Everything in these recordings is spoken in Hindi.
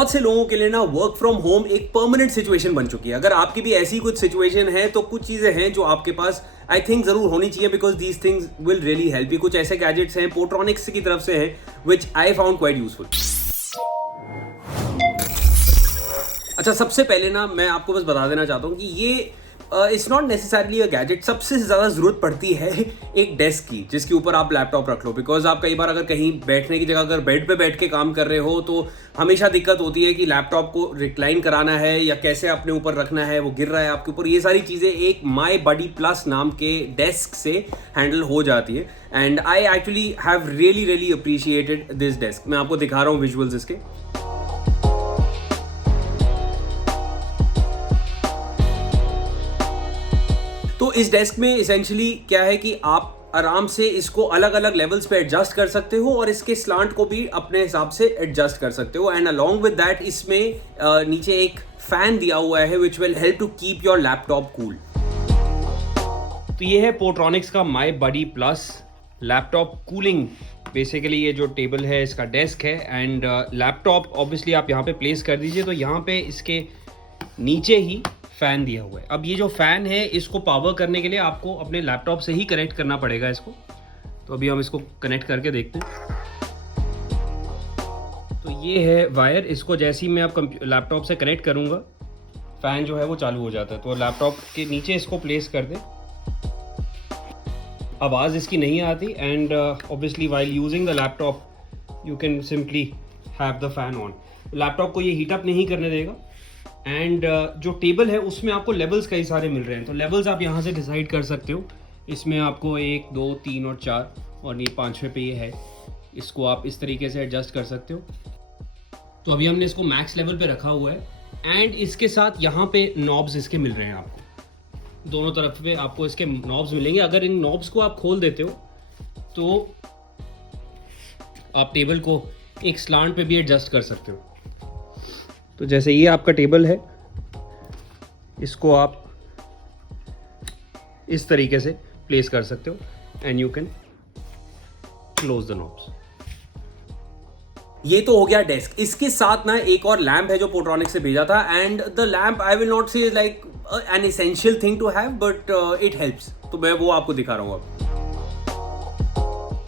बहुत से लोगों के लिए ना वर्क फ्रॉम होम एक परमानेंट सिचुएशन बन चुकी है। अगर आपकी भी ऐसी कुछ सिचुएशन है तो कुछ चीजें हैं जो आपके पास आई थिंक जरूर होनी चाहिए, because these things will really help you. कुछ ऐसे गैजेट्स हैं पोर्ट्रॉनिक्स की तरफ से हैं विच आई फाउंड क्वाइट यूजफुल। अच्छा, सबसे पहले ना मैं आपको बस बता देना चाहता हूँ कि ये it's not necessarily a gadget. सबसे ज़्यादा ज़रूरत पड़ती है एक डेस्क की जिसके ऊपर आप लैपटॉप रख लो, बिकॉज आप कई बार अगर कहीं बैठने की जगह अगर बेड पे बैठ के काम कर रहे हो तो हमेशा दिक्कत होती है कि लैपटॉप को रिक्लाइन कराना है या कैसे अपने ऊपर रखना है, वो गिर रहा है आपके ऊपर। ये सारी चीज़ें एक माई बडी प्लस नाम के डेस्क से हैंडल हो जाती है and I actually have really appreciated this desk. मैं आपको दिखा रहा हूँ विजुअल्स इसके। तो इस डेस्क में इसेंशियली क्या है कि आप आराम से इसको अलग अलग लेवल्स पे एडजस्ट कर सकते हो और इसके स्लांट को भी अपने हिसाब से एडजस्ट कर सकते हो। एंड अलॉन्ग विद दैट इसमें नीचे एक फैन दिया हुआ है which will help to keep your laptop cool. तो ये है पोर्ट्रॉनिक्स का my buddy plus laptop cooling. Basically ये जो टेबल है इसका डेस्क है एंड लैपटॉप ऑब्वियसली आप यहाँ पे प्लेस कर दीजिए तो यहाँ पे इसके नीचे ही फ़ैन दिया हुआ है। अब ये जो फ़ैन है इसको पावर करने के लिए आपको अपने लैपटॉप से ही कनेक्ट करना पड़ेगा इसको। तो अभी हम इसको कनेक्ट करके देखते हैं। तो ये है वायर, इसको जैसे ही मैं अब लैपटॉप से कनेक्ट करूँगा फ़ैन जो है वो चालू हो जाता है। तो लैपटॉप के नीचे इसको प्लेस कर दें, आवाज़ इसकी नहीं आती and obviously while using the laptop you can simply have the fan on. Laptop को ये हीट अप नहीं करने देगा एंड जो टेबल है उसमें आपको लेवल्स कई सारे मिल रहे हैं। तो लेवल्स आप यहाँ से डिसाइड कर सकते हो। इसमें आपको 1, 2, 3 और 4 और ये 5वें पे ये है, इसको आप इस तरीके से एडजस्ट कर सकते हो। तो अभी हमने इसको मैक्स लेवल पे रखा हुआ है एंड इसके साथ यहाँ पे नॉब्स इसके मिल रहे हैं आपको। दोनों तरफ पे आपको इसके नॉब्स मिलेंगे। अगर इन नॉब्स को आप खोल देते हो तो आप टेबल को एक स्लांट पे भी एडजस्ट कर सकते हो। तो जैसे ये आपका टेबल है, इसको आप इस तरीके से प्लेस कर सकते हो and you can close the knobs. ये तो हो गया डेस्क। इसके साथ ना एक और लैंप है जो पोर्ट्रॉनिक्स से भेजा था and the lamp I will not say like an essential thing to have but it helps. तो मैं वो आपको दिखा रहा हूँ अब।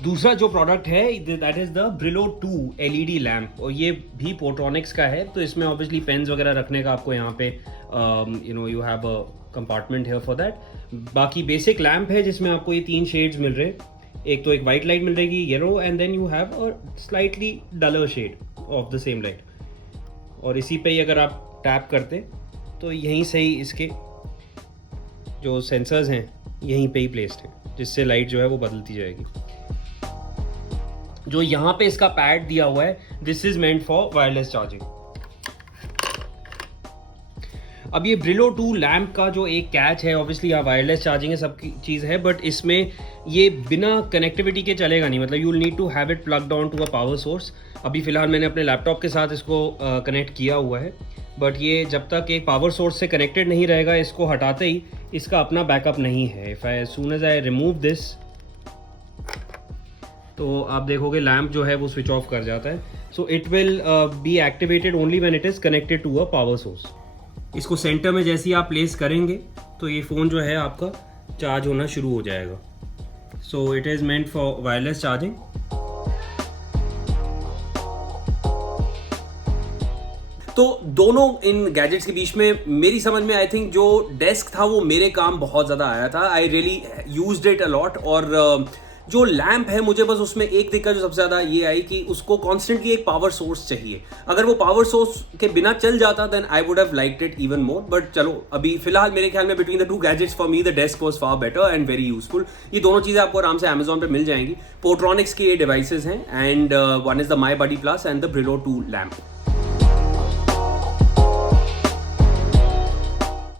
दूसरा जो प्रोडक्ट है that is the Brillo 2 LED lamp और ये भी पोर्ट्रॉनिक्स का है। तो इसमें ऑब्वियसली पेन्स वगैरह रखने का आपको यहाँ पे यू हैव अ कंपार्टमेंट है फॉर दैट। बाकी बेसिक लैम्प है जिसमें आपको ये 3 शेड्स मिल रहे हैं। एक तो एक वाइट लाइट मिल रहेगी, yellow, and then you have a slightly duller shade of the same light. और इसी पे ही अगर आप टैप करते तो यहीं से ही इसके जो सेंसर्स हैं यहीं पे ही प्लेस्ड है, जिससे लाइट जो है वो बदलती जाएगी। जो यहाँ पे इसका पैड दिया हुआ है this is meant for wireless charging. अब ये ब्रिलो 2 लैम्प का जो एक कैच है, ऑब्वियसली यहाँ वायरलेस चार्जिंग है, सब चीज़ है, बट इसमें ये बिना कनेक्टिविटी के चलेगा नहीं। मतलब you will need to have it plugged on to a power source. अभी फिलहाल मैंने अपने लैपटॉप के साथ इसको कनेक्ट किया हुआ है, बट ये जब तक एक पावर सोर्स से कनेक्टेड नहीं रहेगा, इसको हटाते ही इसका अपना बैकअप नहीं है। If I soon as I remove this तो आप देखोगे लैम्प जो है वो स्विच ऑफ कर जाता है। So it will be activated only when it is connected to a power source. इसको सेंटर में जैसे ही आप प्लेस करेंगे तो ये फ़ोन जो है आपका चार्ज होना शुरू हो जाएगा। So it is meant for wireless charging. तो दोनों इन गैजेट्स के बीच में मेरी समझ में आई थिंक जो डेस्क था वो मेरे काम बहुत ज़्यादा आया था। I really used it a lot. और जो लैंप है मुझे बस उसमें एक दिक्कत जो सबसे ज़्यादा ये आई कि उसको कॉन्स्टेंटली एक पावर सोर्स चाहिए। अगर वो पावर सोर्स के बिना चल जाता then I would have liked it even more. But चलो अभी फिलहाल मेरे ख्याल में between the 2 gadgets for me the desk was far better and very useful. ये दोनों चीज़ें आपको आराम से अमेजॉन पे मिल जाएंगी। पोर्ट्रॉनिक्स के ये डिवाइसेज हैं and one is the my buddy plus and the Brillo 2 lamp.